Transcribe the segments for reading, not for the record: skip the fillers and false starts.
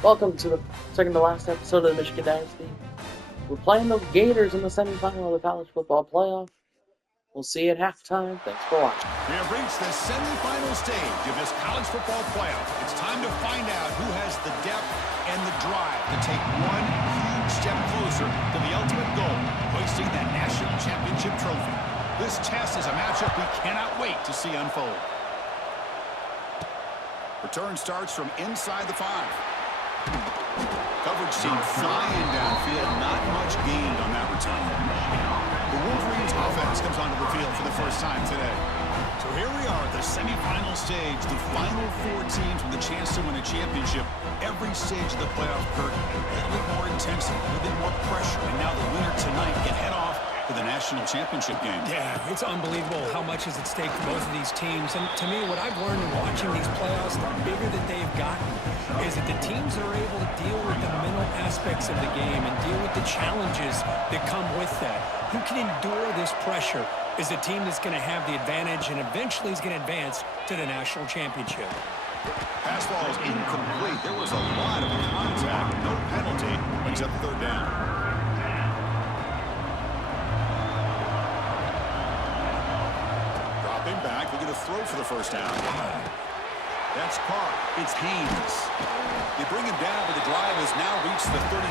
Welcome to the second to last episode of the Michigan Dynasty. We're playing the Gators in the semifinal of the college football playoff. We'll see you at halftime. Thanks for watching. We have reached the semifinal stage of this college football playoff. It's time to find out who has the depth and the drive to take one huge step closer to the ultimate goal, hoisting that national championship trophy. This test is a matchup we cannot wait to see unfold. Return starts from inside the 5. Coverage team flying downfield, not much gained on that return. The Wolverines offense comes onto the field for the first time today. So here we are at the semifinal stage, the final 4 teams with a chance to win a championship. Every stage of the playoff, Kurt, a little bit more intensity, a little bit more pressure, and now the winner tonight can head off to the national championship game. Yeah, it's unbelievable how much is at stake for both of these teams. And to me, what I've learned in watching these playoffs, the bigger that they've gotten, is that the teams that are able to deal with the mental aspects of the game and deal with the challenges that come with that. Who can endure this pressure is the team that's going to have the advantage and eventually is going to advance to the national championship. Pass ball is incomplete. There was a lot of contact. No penalty. Brings up 3rd down. Dropping back. We're going to throw for the 1st down. That's caught. It's Haynes. They bring him down, but the drive has now reached the 35.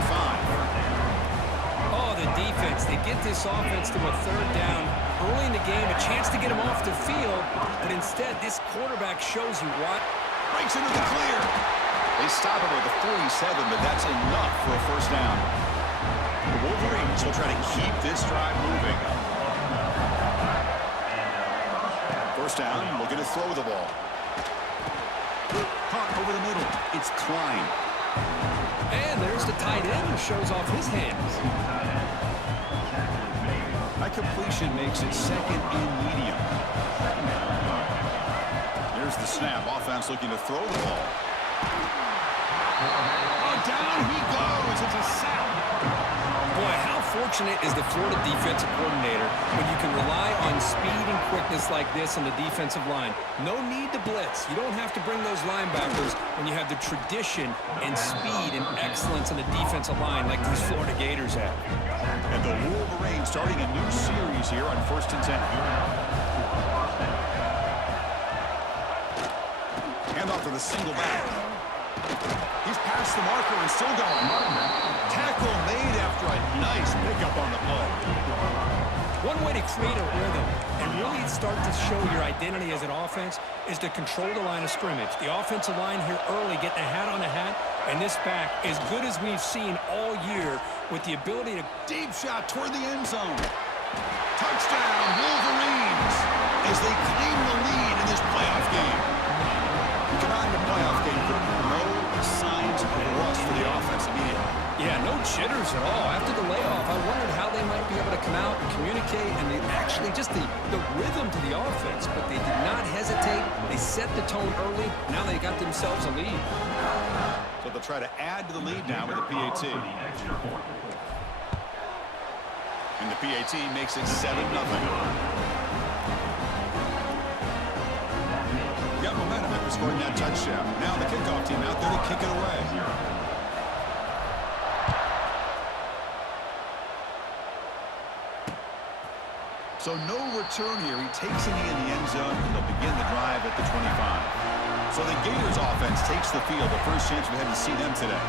Oh, the defense. They get this offense to a 3rd down early in the game, a chance to get him off the field, but instead this quarterback shows you what. Breaks into the clear. They stop him at the 47, but that's enough for a 1st down. The Wolverines will try to keep this drive moving. 1st down, looking to throw the ball. Caught over the middle. It's Klein. And there's the tight end who shows off his hands. That completion makes it 2nd and medium. There's the snap. Offense looking to throw the ball. Oh, down he goes. It's a sack. Boy, how fortunate is the Florida defensive coordinator when you can rely on speed and quickness like this on the defensive line. No need to blitz. You don't have to bring those linebackers when you have the tradition and speed and excellence on the defensive line like these Florida Gators have. And the Wolverines starting a new series here on 1st and 10. Hand off to the single back. He's past the marker and still going. Tackle made after a nice pickup on the play. One way to create a rhythm and really start to show your identity as an offense is to control the line of scrimmage. The offensive line here early getting a hat on a hat, and this back as good as we've seen all year with the ability to... Deep shot toward the end zone. Touchdown, Wolverines, as they claim the lead in this playoff game. We come out in the playoff game, but no signs of rust for the offense immediately. Yeah, no jitters at all. After the layoff, I wondered how they might be able to come out and communicate and actually just the rhythm to the offense, but they did not hesitate. They set the tone early. Now they got themselves a lead. So they'll try to add to the lead now with the PAT. And the PAT makes it 7-0. Got momentum after scoring that touchdown. Now the kickoff team out there to kick it away. So no return here. He takes it in the end zone, and they'll begin the drive at the 25. So the Gators offense takes the field. The first chance we had to see them today.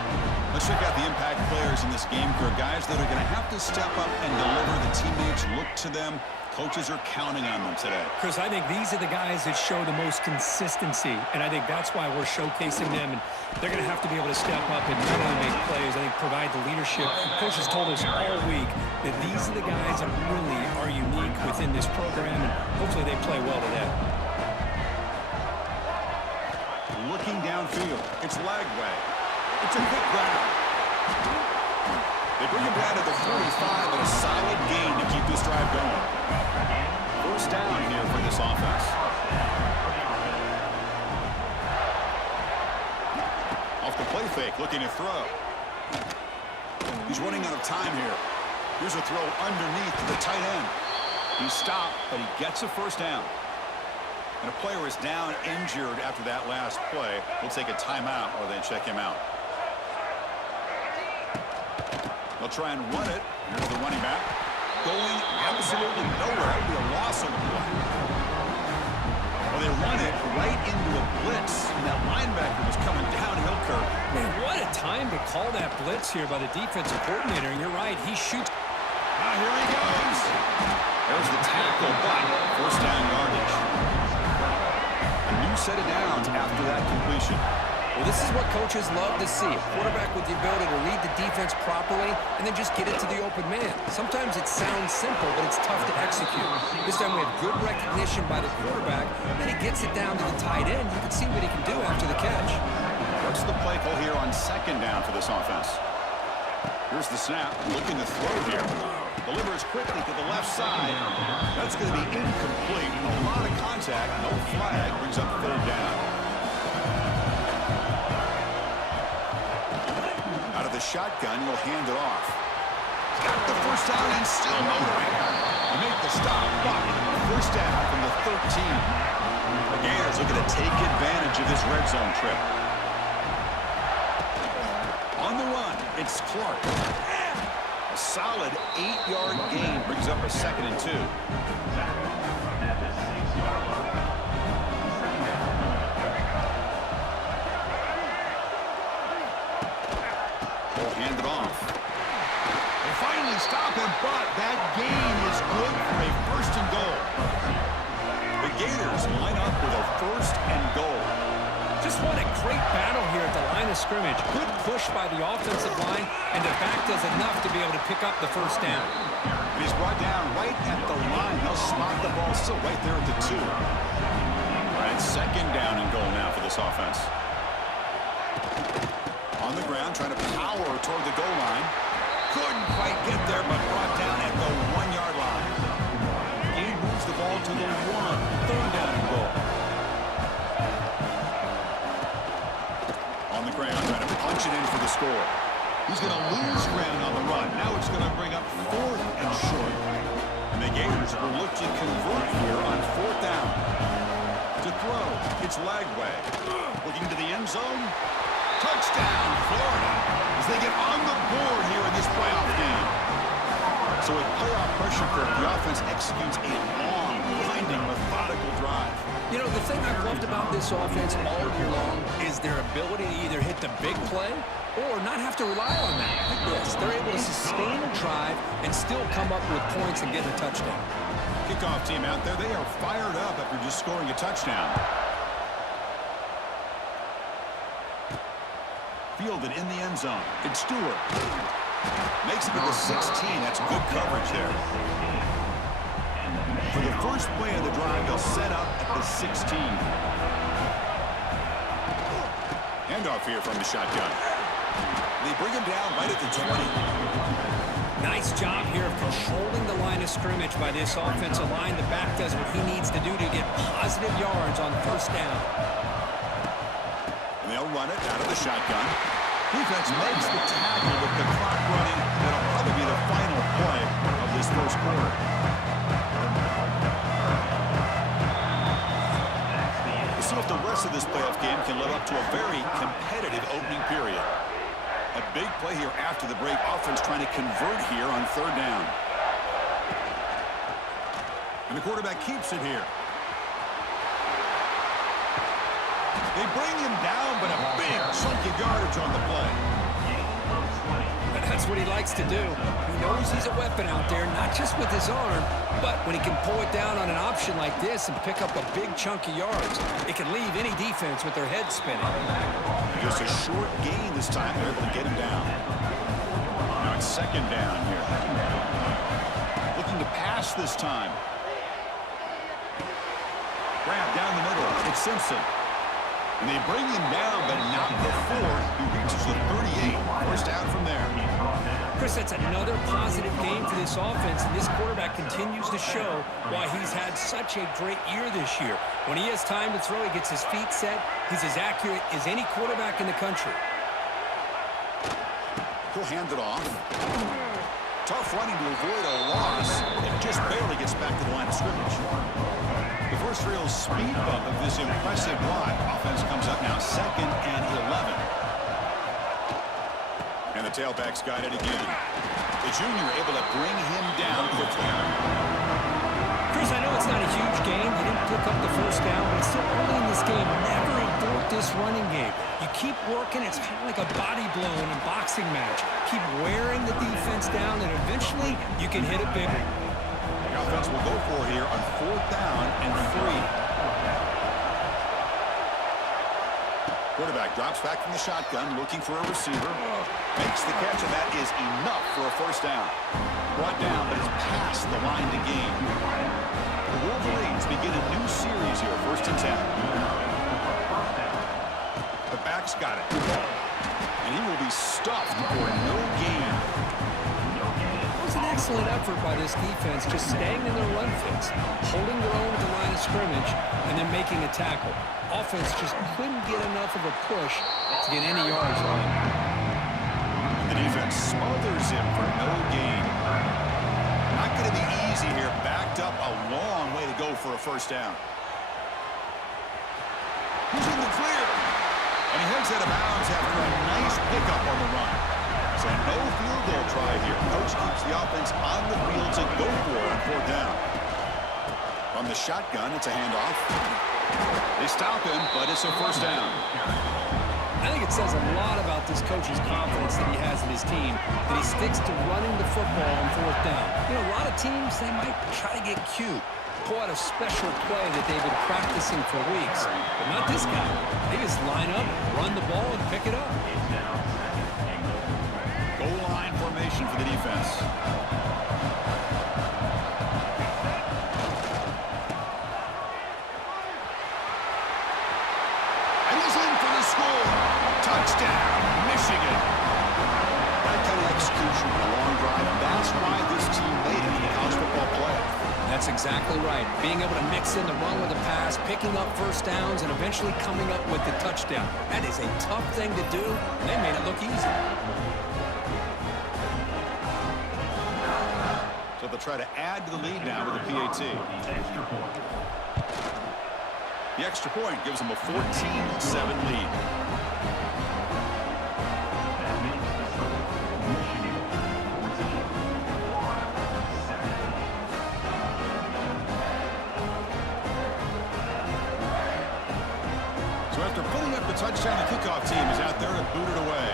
Let's check out the impact players in this game. For guys that are going to have to step up and deliver. The teammates look to them. Coaches are counting on them today. Chris, I think these are the guys that show the most consistency, and I think that's why we're showcasing them. And they're going to have to be able to step up and not only make plays, I think provide the leadership. Coaches told us all week that these are the guys that really are unique within this program, and hopefully they play well today. Looking downfield. It's Lagway. It's a quick grab. They bring him down to the 45, but a solid gain to keep this drive going. 1st down here for this offense. Off the play fake, looking to throw. He's running out of time here. Here's a throw underneath to the tight end. He's stopped, but he gets a 1st down. And a player is down injured after that last play. We'll take a timeout or then check him out. They'll try and run it. Here's the running back. Going absolutely nowhere. That would be a loss of the play. Well, they run it right into a blitz. And that linebacker was coming downhill, Kirk. Man, what a time to call that blitz here by the defensive coordinator. And you're right, he shoots. Now here he goes. There's the tackle, but first down yardage. A new set of downs after that completion. Well, this is what coaches love to see. A quarterback with the ability to read the defense properly and then just get it to the open man. Sometimes it sounds simple, but it's tough to execute. This time we have good recognition by the quarterback, and then he gets it down to the tight end. You can see what he can do after the catch. What's the play call here on second down for this offense? Here's the snap, looking to throw here. Delivers quickly to the left side. That's going to be incomplete. A lot of contact, no flag, brings up third down. Out of the shotgun, he'll hand it off. Got the first down and still motoring. He made the stop, but first down from the 13. The Gators looking to take advantage of this red zone trip. On the run, it's Clark. A solid 8-yard gain brings up a 2nd and 2. They'll hand it off. They finally stop him, but that gain is good for a 1st and goal. The Gators line up with a 1st and goal. Just what a great battle here at the line of scrimmage. Good push by the offensive line, and the back does enough to be able to pick up the first down. He's brought down right at the line. They'll spot the ball still right there at the 2. All right, 2nd down and goal now for this offense. On the ground, trying to power toward the goal line. Couldn't quite get there, but brought down at the 1-yard line. Gain moves the ball to the 1. 3rd down and goal. On the ground, trying to punch it in for the score. He's going to lose ground on the run. Now it's going to bring up 4th and short. And the Gators will look to convert here on 4th down. To throw, it's Lagway. Looking to the end zone. Touchdown, Florida, as they get on the board here in this playoff game. So with playoff pressure, the offense executes a long, grinding, methodical drive. You know, the thing I've loved about this offense all year long is their ability to either hit the big play or not have to rely on that. Like this, they're able to sustain a drive and still come up with points and get a touchdown. Kickoff team out there, they are fired up after just scoring a touchdown. Fielded in the end zone. It's Stewart. Makes it to the 16. That's good coverage there. For the first play of the drive, they'll set up at the 16. Handoff here from the shotgun. They bring him down right at the 20. Nice job here of controlling the line of scrimmage by this offensive line. The back does what he needs to do to get positive yards on 1st down. And they'll run it out of the shotgun. Defense makes the tackle with the clock running. That'll probably be the final play of this 1st quarter. We'll see if the rest of this playoff game can live up to a very competitive opening period. A big play here after the break. Offense trying to convert here on 3rd down. And the quarterback keeps it here. They bring him down, but a big chunk of yardage on the play. And that's what he likes to do. He knows he's a weapon out there, not just with his arm, but when he can pull it down on an option like this and pick up a big chunk of yards, it can leave any defense with their head spinning. Just a short gain this time. They're able to get him down. Now it's 2nd down here. Looking to pass this time. Grab down the middle. It's Simpson. And they bring him down, but not before he reaches the 38. First down from there. Chris, that's another positive game for this offense, and this quarterback continues to show why he's had such a great year this year. When he has time to throw, he gets his feet set. He's as accurate as any quarterback in the country. He'll hand it off. Tough running to avoid a loss. It just barely gets back to the line of scrimmage. The first real speed bump of this impressive drive. Offense comes up now 2nd and 11. And the tailback's got it again. The junior able to bring him down quickly. Chris, I know it's not a huge game. You didn't pick up the first down, but it's still early in this game. Never abort this running game. You keep working. It's kind of like a body blow in a boxing match. Keep wearing the defense down, and eventually you can hit it big. The offense will go for here on 4th down and 3. Quarterback drops back from the shotgun, looking for a receiver. Makes the catch, and that is enough for a first down. Brought down, but it's past the line to gain. The Wolverines begin a new series here, 1st and 10. The back's got it. And he will be stuffed for no gain. It was an excellent effort by this defense, just staying in their run fits, holding their own at the line of scrimmage, and then making a tackle. Offense just couldn't get enough of a push to get any yards on him. The defense smothers him for no gain. Not going to be easy here. Backed up a long way to go for a first down. He's in the clear. And he heads out of bounds after a nice pickup on the run. So no field goal try here. Coach keeps the offense on the field to go for it on 4th down. From the shotgun, it's a handoff. They stop him, but it's a first down. I think it says a lot about this coach's confidence that he has in his team, that he sticks to running the football on 4th down. You know, a lot of teams, they might try to get cute, pull out a special play that they've been practicing for weeks. But not this guy. They just line up, run the ball, and pick it up. Goal line formation for the defense. And he's in for the score. Touchdown, Michigan. That kind of execution in a long drive, that's why this team made it in the college football playoff. That's exactly right. Being able to mix in the run with the pass, picking up first downs, and eventually coming up with the touchdown. That is a tough thing to do, and they made it look easy. So they'll try to add to the lead now with a PAT. The extra point gives them a 14-7 lead. So after putting up the touchdown, the kickoff team is out there to boot it away.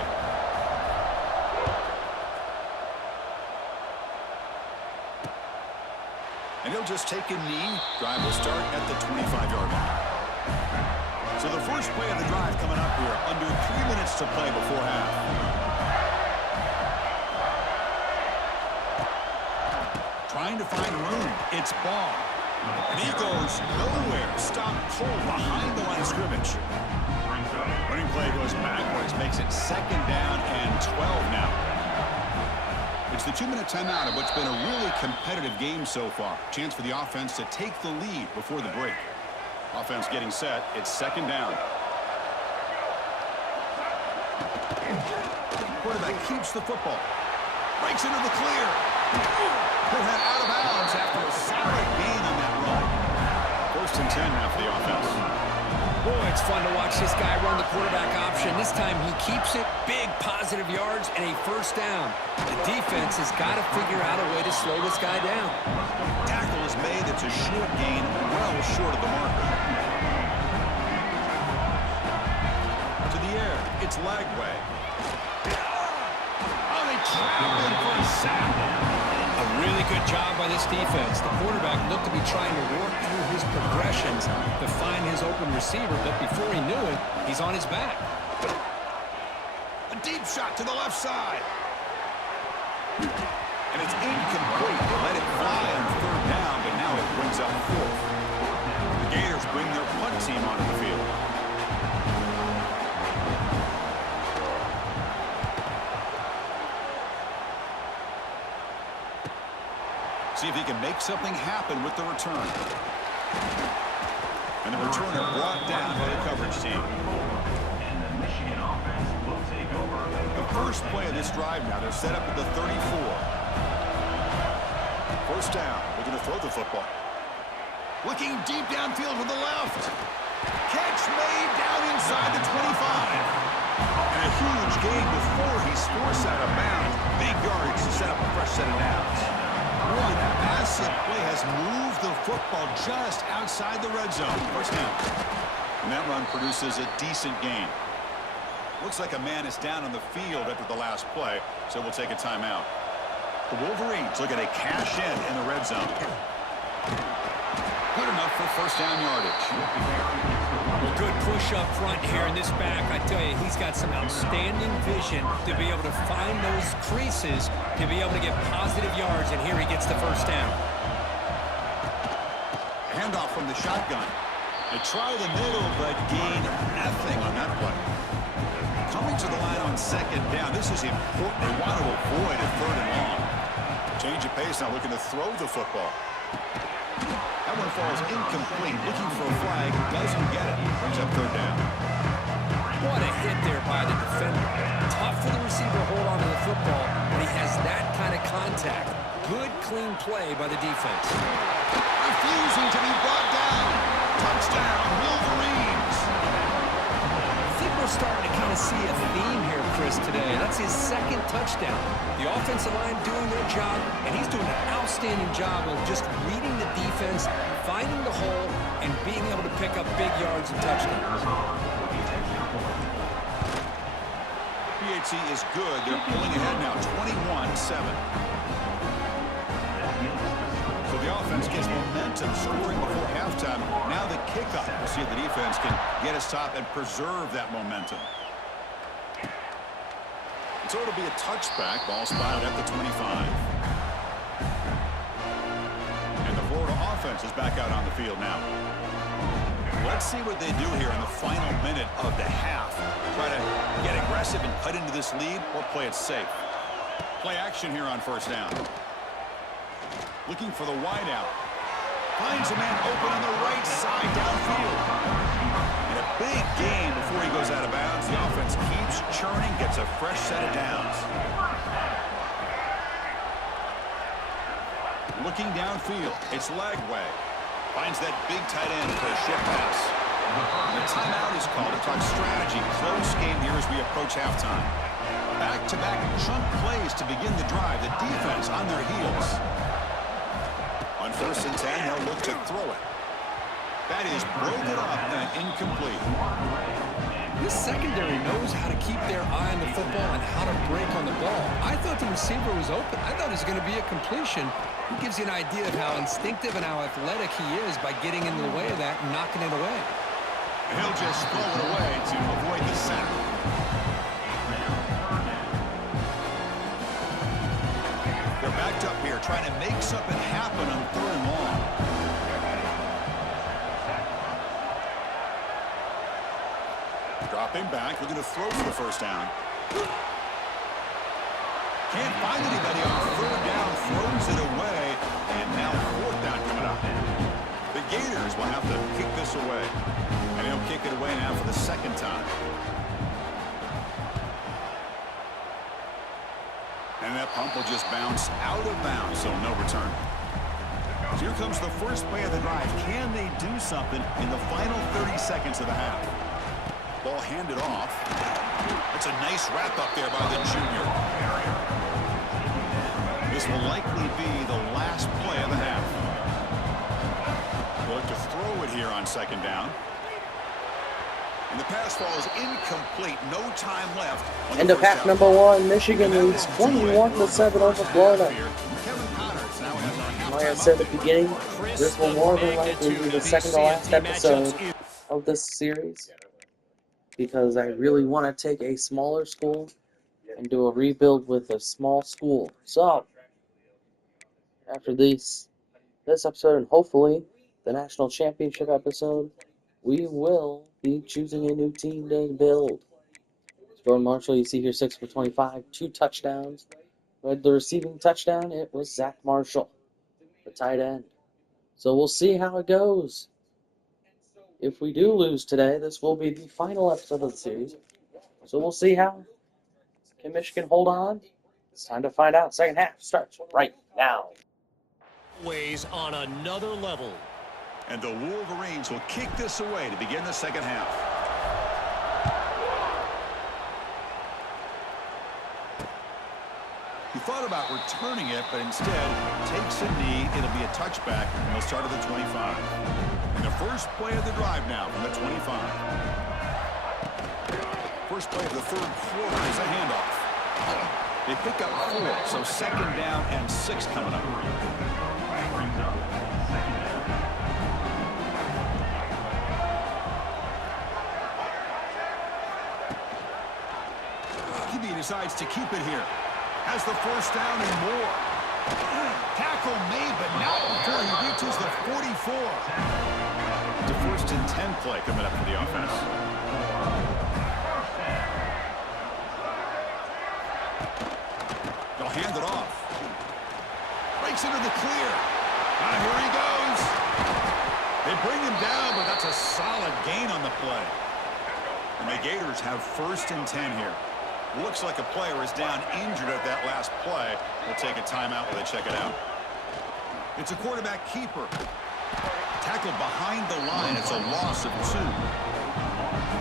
And he'll just take a knee. Drive will start at the 25-yard line. So the first play of the drive coming up here, under 3 minutes to play before half. Trying to find room. It's ball. And he goes nowhere. Stop cold behind the line of scrimmage. Running play goes backwards, makes it 2nd down and 12 now. It's the 2-minute timeout of what's been a really competitive game so far. Chance for the offense to take the lead before the break. Offense getting set. It's 2nd down. Quarterback keeps the football. Breaks into the clear. He'll head out of bounds after a solid gain on that run. 1st and 10 now for the offense. Boy, it's fun to watch this guy run the quarterback option. This time he keeps it, big positive yards, and a first down. The defense has got to figure out a way to slow this guy down. Tackle is made. It's a short gain, well short of the marker. To the air. It's Lagway. Oh, they trap him for a sack. A really good job by this defense. The quarterback looked to be trying to work through his progressions to find his open receiver, but before he knew it, he's on his back. A deep shot to the left side. And it's incomplete. They let it fly on 3rd down, but now it brings up 4th. The Gators bring their punt team onto the field. See if he can make something happen with the return. And the returner brought down by the coverage team. The first play of this drive now, they're set up at the 34. 1st down, they're going to throw the football. Looking deep downfield to the left. Catch made down inside the 25. And a huge gain before he forced that set of downs. One massive play has moved the football just outside the red zone. First down. And that run produces a decent gain. Looks like a man is down on the field after the last play, so we'll take a timeout. The Wolverines looking to cash in the red zone. Good enough for first down yardage. Well, good push up front here in this back. I tell you, he's got some outstanding vision to be able to find those creases, to be able to get positive yards, and here he gets the first down. Handoff from the shotgun. They try the middle, but gain nothing on that play. Coming to the line on second down, this is important. They want to avoid a third and long. Change of pace now, looking to throw the football. That one falls incomplete. Looking for a flag, doesn't get it. Brings up third down. What a hit there by the defender. Tough for the receiver to hold on to the football when he has that kind of contact. Good, clean play by the defense. Refusing to be brought down. Touchdown, Wolverines. I think we're starting to kind of see a theme here, Chris, today. That's his second touchdown. The offensive line doing their job, and he's doing an outstanding job of just reading the defense, finding the hole, and being able to pick up big yards and touchdowns. PHC is good. They're pulling ahead now, 21-7. So the offense gets momentum, scoring before halftime. Now the kickoff. We'll see if the defense can get a stop and preserve that momentum. So it'll be a touchback. Ball spotted at the 25. And the Florida offense is back out on the field now. Let's see what they do here in the final minute of the half. Try to get aggressive and cut into this lead or play it safe. Play action here on first down. Looking for the wide out. Finds a man open on the right side downfield. And a big gain before he goes out of bounds. The offense keeps churning, gets a fresh set of downs. Looking downfield. It's Lagway. Finds that big tight end for a ship pass. The timeout is called to talk strategy. Close game here as we approach halftime. Back-to-back chunk plays to begin the drive. The defense on their heels. On first and 10, they'll look to throw it. That is broken up and incomplete. This secondary knows how to keep their eye on the football and how to break on the ball. I thought the receiver was open. I thought it was going to be a completion. It gives you an idea of how instinctive and how athletic he is by getting into the way of that and knocking it away. He'll just throw it away to avoid the sack. They're backed up here, trying to make something happen on third and long. Dropping back, looking to throw for the first down. Can't find anybody on third down, throws it away, and now fourth down coming up. The Gators will have to kick this away, and they'll kick it away now for the second time. And that pump will just bounce out of bounds, so no return. So here comes the first play of the drive. Can they do something in the final 30 seconds of the half? Ball handed off. That's a nice wrap up there by the junior. This will likely be the last play of the half. They'll look to throw it here on second down. And the pass falls incomplete. No time left. End of half number one. Michigan leads 21-7 over Florida. Like I said at the beginning, this will more than likely be the second to last episode of this series, because I really want to take a smaller school and do a rebuild with a small school. So, after this episode, and hopefully the national championship episode, we will be choosing a new team to build. Jordan Marshall, you see here, 6 for 25, 2 touchdowns. But the receiving touchdown, it was Zach Marshall, the tight end. So we'll see how it goes. If we do lose today, this will be the final episode of the series. So we'll see how can Michigan hold on. It's time to find out. Second half starts right now. Ways on another level. And the Wolverines will kick this away to begin the second half. He thought about returning it, but instead takes a knee. It'll be a touchback, and they'll start at the 25. And the first play of the drive now from the 25. First play of the third quarter is a handoff. They pick up 4, so second down and 6 coming up. He decides to keep it here. Has the first down and more. Tackle made, but not before he reaches the 44. The first and 10 play coming up for the offense. They'll hand it off. Breaks into the clear. Here he goes. They bring him down, but that's a solid gain on the play. And the Gators have first and 10 here. Looks like a player is down injured at that last play. We'll take a timeout while they check it out. It's a quarterback keeper. Tackled behind the line. It's a loss of 2.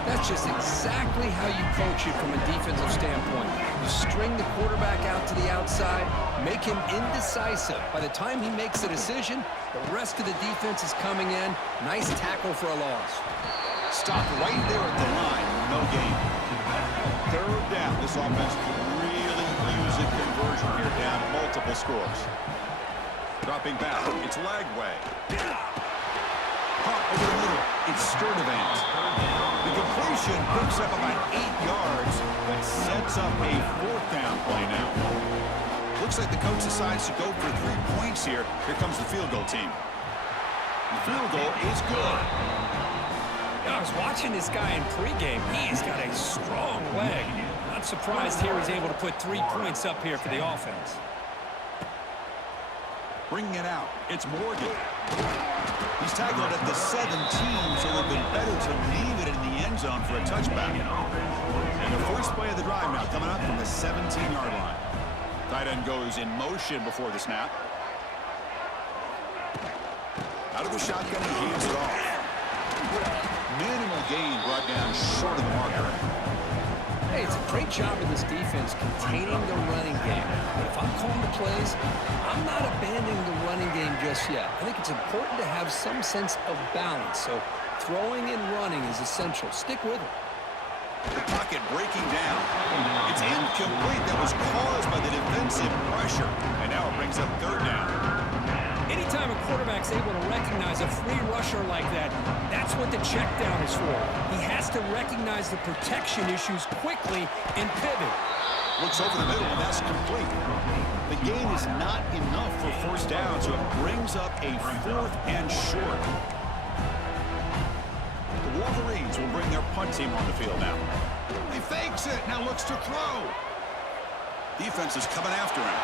That's just exactly how you coach it from a defensive standpoint. You string the quarterback out to the outside, make him indecisive. By the time he makes a decision, the rest of the defense is coming in. Nice tackle for a loss. Stopped right there at the line. No gain. Third down. This offense really use a conversion here, down multiple scores. Dropping back. It's Lagway. Caught over the middle. It's Sturdivant. The completion picks up about 8 yards, but sets up a 4th down play now. Looks like the coach decides to go for 3 points here. Here comes the field goal team. The field goal is good. I was watching this guy in pregame. He's got a strong leg. Not surprised here he's able to put 3 points up here for the offense. Bringing it out. It's Morgan. He's tackled at the 17, so it would have been better to leave it in the end zone for a touchback. And the first play of the drive now coming up from the 17-yard line. Tight end goes in motion before the snap. Out of the shotgun, he hands it off. Minimal gain brought down short of the marker. Hey, it's a great job of this defense containing the running game. But if I'm calling the plays, I'm not abandoning the running game just yet. I think it's important to have some sense of balance. So throwing and running is essential. Stick with it. The pocket breaking down. It's incomplete. That was caused by the defensive pressure. And now it brings up third down. Anytime a quarterback's able to recognize a free rusher like that, that's what the check down is for. He has to recognize the protection issues quickly and pivot. Looks over the middle, and that's complete. The gain is not enough for first down, so it brings up a 4th and short. The Wolverines will bring their punt team on the field now. He fakes it, now looks to throw. Defense is coming after him.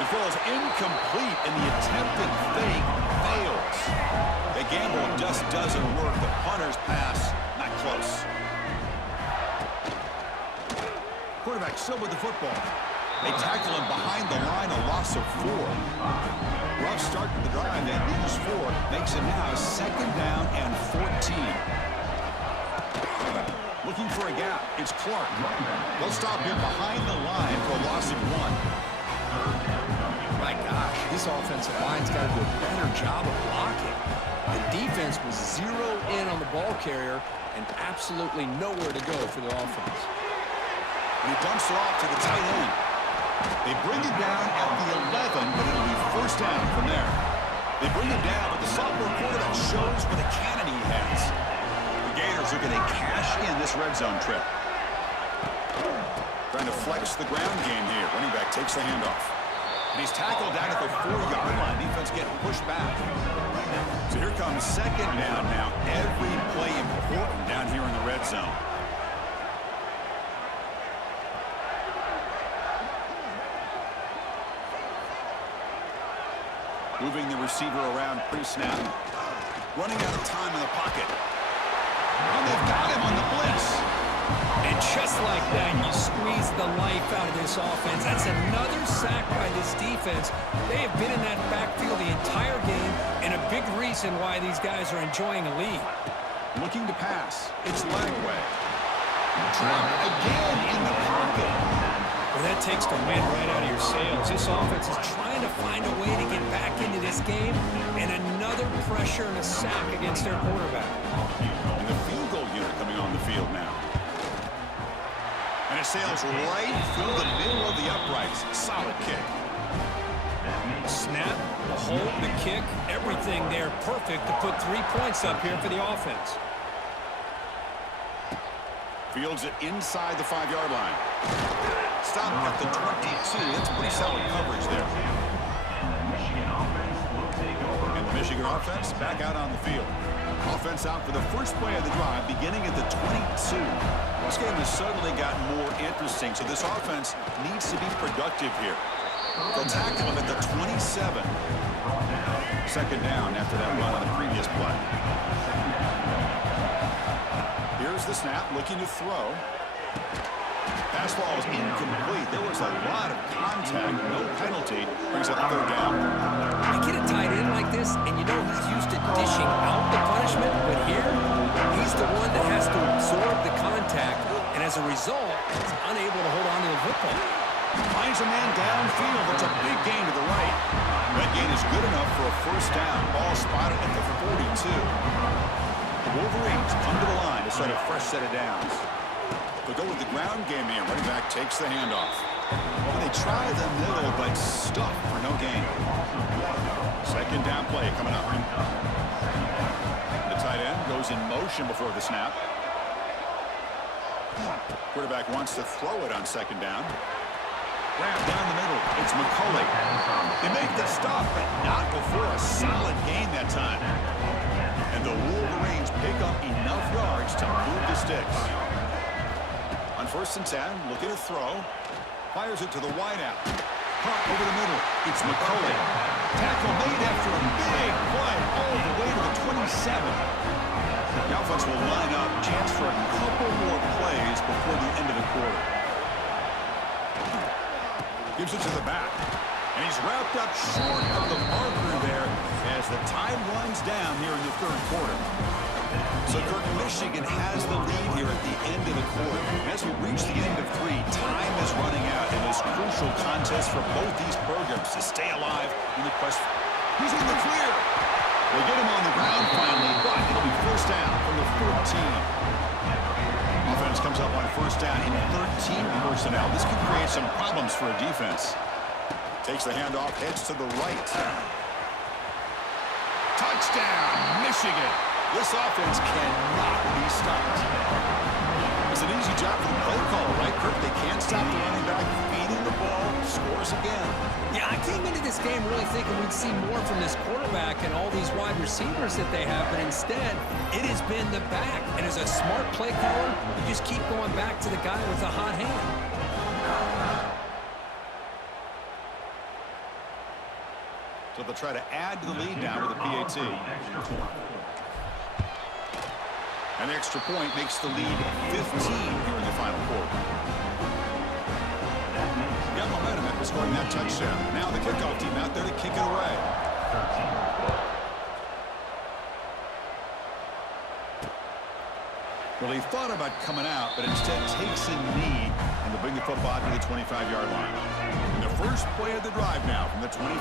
It falls incomplete, and the attempted fake fails. The gamble just doesn't work. The punter's pass, not close. Quarterback still with the football. They tackle him behind the line, a loss of 4. Rough start to the drive, they lose 4. Makes it now 2nd down and 14. Looking for a gap. It's Clark. They'll stop him behind the line for a loss of 1. My gosh, this offensive line's got to do a better job of blocking. The defense was 0 in on the ball carrier and absolutely nowhere to go for the offense. He dumps it off to the tight end. They bring it down at the 11, but it'll be first down from there. They bring it down, but the sophomore quarterback shows what a cannon he has. The Gators are going to cash in this red zone trip. Trying to flex the ground game here. Running back takes the handoff. And he's tackled down at the 4-yard line. Defense getting pushed back. So here comes 2nd down now. Every play important down here in the red zone. Moving the receiver around pre-snap. Running out of time in the pocket. And they've got him on the blitz. And just like that, you squeeze the life out of this offense. That's another sack by this defense. They have been in that backfield the entire game, and a big reason why these guys are enjoying a lead. Looking to pass. It's Lagway. Trapped again in the pocket. Well, that takes the wind right out of your sails. this offense is trying to find a way to get back into this game, and another pressure and a sack against their quarterback. And the field goal unit coming on the field now. And it sails right through the middle of the uprights. Solid kick. Snap, the hold, the kick, everything there perfect to put 3 points up here for the offense. Fields it inside the 5-yard line. Stop at the 22. That's pretty solid coverage there. And the Michigan offense back out on the field. Offense out for the first play of the drive, beginning at the 22. This game has suddenly gotten more interesting, so this offense needs to be productive here. They'll tackle him at the 27. Second down after that run on the previous play. Here's the snap, looking to throw. Pass ball is incomplete. There was a lot of contact, no penalty. Brings up third down. You get a tight end like this, and you know he's used to dishing out the punishment, but here, he's the one that has to absorb the contact, and as a result, he's unable to hold on to the football. Finds a man downfield. That's a big gain to the right. That gain is good enough for a first down. Ball spotted at the 42. The Wolverines come to the line to start a fresh set of downs. They'll go with the ground game here. Running back takes the handoff. Well, they try the middle, but stuck for no gain. Second down play coming up. The tight end goes in motion before the snap. Quarterback wants to throw it on second down. Grab down the middle. It's McCulley. They make the stop, but not before a solid gain that time. And the Wolverines pick up enough yards to move the sticks. On 1st and 10, looking to throw. Fires it to the wideout. Caught over the middle. It's McCulley. Tackle made after a big play all the way to the 27. The offense will line up. Chance for a couple more plays before the end of the quarter. Gives it to the back. And he's wrapped up short of the marker there as the time runs down here in the third quarter. So Michigan has the lead here at the end of the quarter. As we reach the end of 3, time is running out in this crucial contest for both these programs to stay alive in the quest. He's in the clear. They get him on the ground finally, but it'll be first down from the 14. Offense comes up on first down in 13 personnel. This could create some problems for a defense. Takes the handoff, heads to the right. Touchdown, Michigan. This offense cannot be stopped. It's an easy job for the play caller, right, Kirk? They can't stop the running back, feeding the ball, scores again. Yeah, I came into this game really thinking we'd see more from this quarterback and all these wide receivers that they have, but instead, it has been the back. And as a smart play caller, you just keep going back to the guy with the hot hand. So they'll try to add to the lead now with a PAT. An extra point makes the lead 15 here in the final quarter. Got momentum after scoring that touchdown. Now the kickoff team out there to kick it away. Well, he thought about coming out, but instead takes a knee and to bring the football to the 25-yard line. And the first play of the drive now from the 25.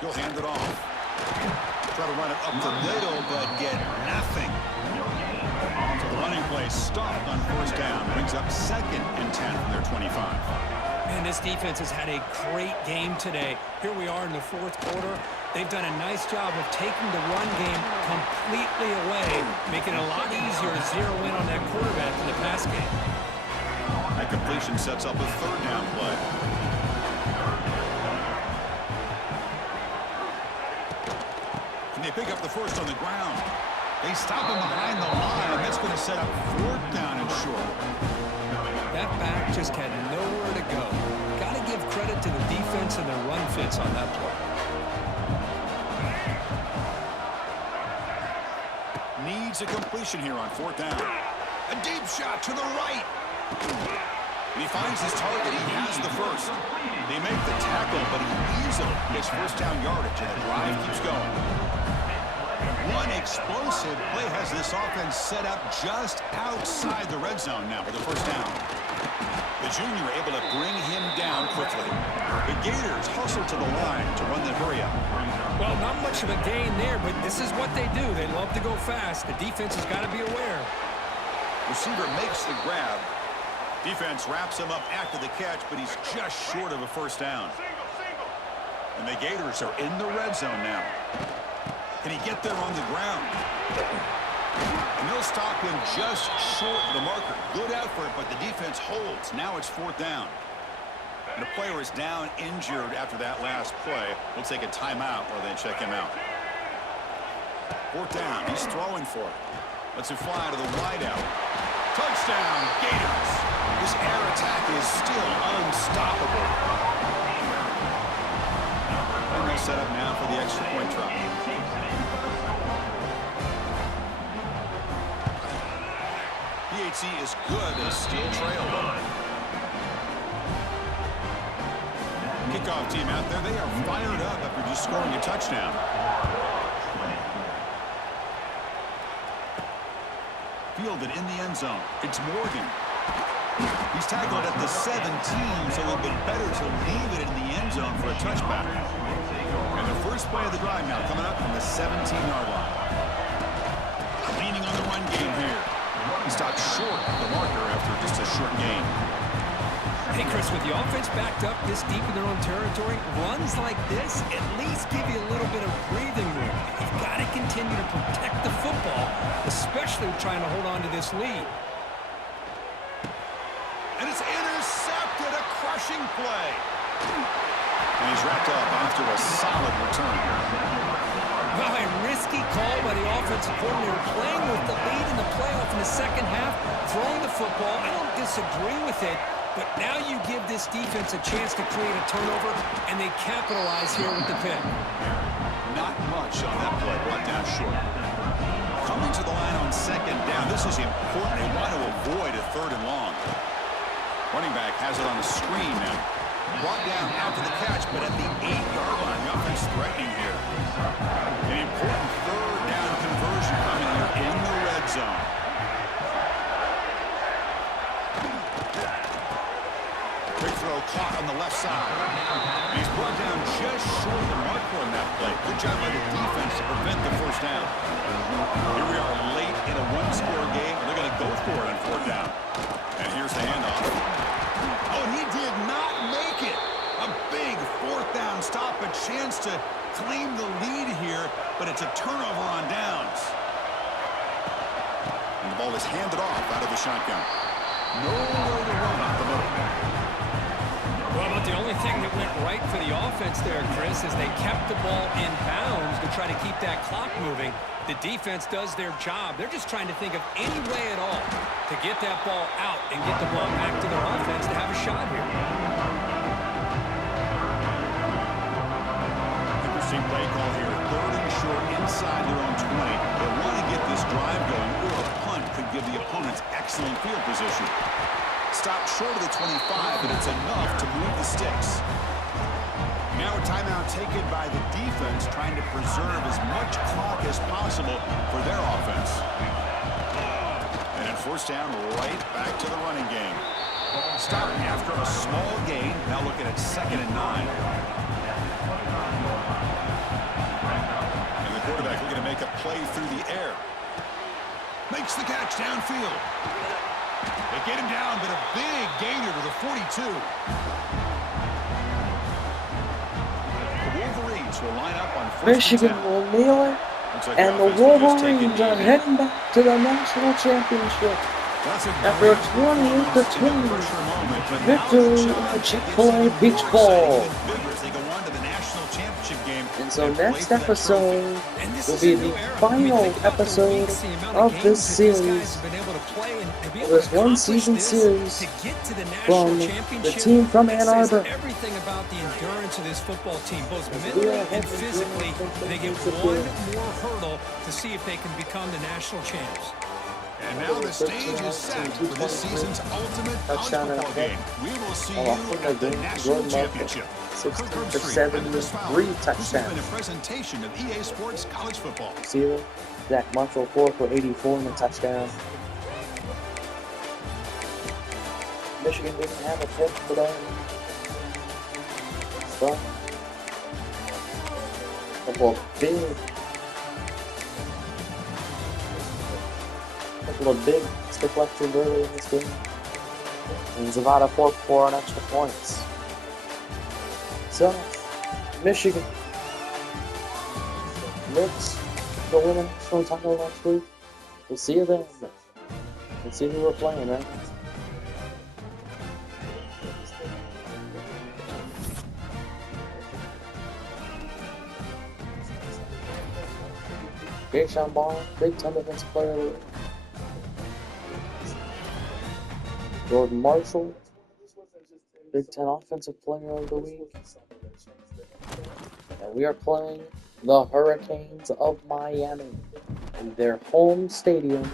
He'll hand it off. Try to run it up the middle, but get nothing. So the running play stopped on first down. Brings up 2nd and 10 from their 25. Man, this defense has had a great game today. Here we are in the 4th quarter. They've done a nice job of taking the run game completely away, making it a lot easier to zero in on that quarterback in the pass game. That completion sets up a 3rd down play. They pick up the first on the ground. They stop him behind the line. That's going to set up 4th down and short. That back just had nowhere to go. Got to give credit to the defense and their run fits on that play. Needs a completion here on 4th down. A deep shot to the right. When he finds his target, he has the first. They make the tackle, but he easily gets first down yardage, and the drive keeps going. One explosive play has this offense set up just outside the red zone now for the first down. junior able to bring him down quickly. The Gators hustle to the line to run the hurry-up. Well, not much of a gain there, but this is what they do. They love to go fast. The defense has got to be aware. Receiver makes the grab. Defense wraps him up after the catch, but he's just short of a first down. And the Gators are in the red zone now. Can he get there on the ground? And they'll stop him just short of the marker. Good effort, but the defense holds. Now it's fourth down. And the player is down injured after that last play. We'll take a timeout while they check him out. Fourth down. He's throwing for it. Lets it fly to the wideout. Touchdown, Gators. This air attack is still unstoppable. And they'll set up now for the extra point try. PHC is good as still trail. Kickoff team out there. They are fired up after just scoring a touchdown. Fielded in the end zone. It's Morgan. He's tackled at the 17, so it would be better to leave it in the end zone for a touchback. And the first play of the drive now coming up from the 17-yard line. Leaning on the run game here. He stopped short of the marker after just a short gain. Hey, Chris, with the offense backed up this deep in their own territory, runs like this at least give you a little bit of breathing room. You've got to continue to protect the football, especially trying to hold on to this lead. And it's intercepted, a crushing play. And he's wrapped up after a solid return. Well, a risky call by the offensive coordinator, playing with the lead in the playoff in the second half, throwing the football. I don't disagree with it, but now you give this defense a chance to create a turnover, and they capitalize here with the pick. Not much on that play, brought down short. Coming to the line on second down, this is important. They want to avoid a third and long. Running back has it on the screen now. Brought down after the catch, but at the 8-yard line, the offense threatening here. An important third down conversion coming here in the red zone. Quick throw caught on the left side. And he's brought down just short of the marker on that play. Good job by the defense to prevent the first down. Here we are late in a one-score game, and they're going to go for it on fourth down. And here's the handoff. Oh, and he did not make it. A big fourth down stop, a chance to claim the lead here, but it's a turnover on downs. And the ball is handed off out of the shotgun. Nowhere to run up the middle. Well, but the only thing that went right for the offense there, Chris, is they kept the ball in bounds to try to keep that clock moving. The defense does their job. They're just trying to think of any way at all to get that ball out and get the ball back to their offense to have a shot here. Interesting play call here. Third and short inside their own 20. They want to get this drive going, or a punt could give the opponents excellent field position. Stopped short of the 25, but it's enough to move the sticks. Now a timeout taken by the defense, trying to preserve as much clock as possible for their offense. And in first down, right back to the running game. Stopping after a small gain. Now looking at 2nd and 9. And the quarterback looking to make a play through the air. Makes the catch downfield. They get him down, but a big gainer to the 42. Will line up on Michigan will nail it, and the Wolverines are heading back to the national championship after a 28-20 victory in the Chick-fil-A Peach Bowl. And so next episode will be the final episode of this series, of this one-season series from the team from Ann Arbor. Everything about the endurance of this football team, both mentally and physically, they get one more hurdle to see if they can become the national champs. And now the stage is set for this season's ultimate college football game. We will see you at the national championship. 16-for-73 touchdowns. A presentation of EA Sports College Football. See Zach Marshall 4 for 84 and a touchdown. Michigan didn't have a pick today. So, a couple of big deflections early in this game. And Zavada forced for an extra points. So, Michigan looks to win a national title next week. We'll see you then. We'll see who we're playing, right? Jay Ball, Big Ten Defensive Player of the Week. Jordan Marshall, Big Ten Offensive Player of the Week. And we are playing the Hurricanes of Miami in their home stadium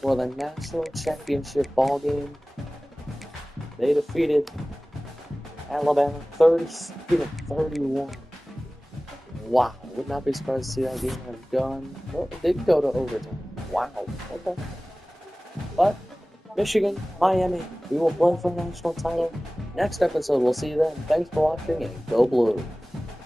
for the national championship ball game. They defeated Alabama 30-31. Wow, would not be surprised to see that game have gone. Well, it did go to overtime. Wow, okay. But Michigan, Miami, we will play for a national title. Next episode, we'll see you then. Thanks for watching and go Blue.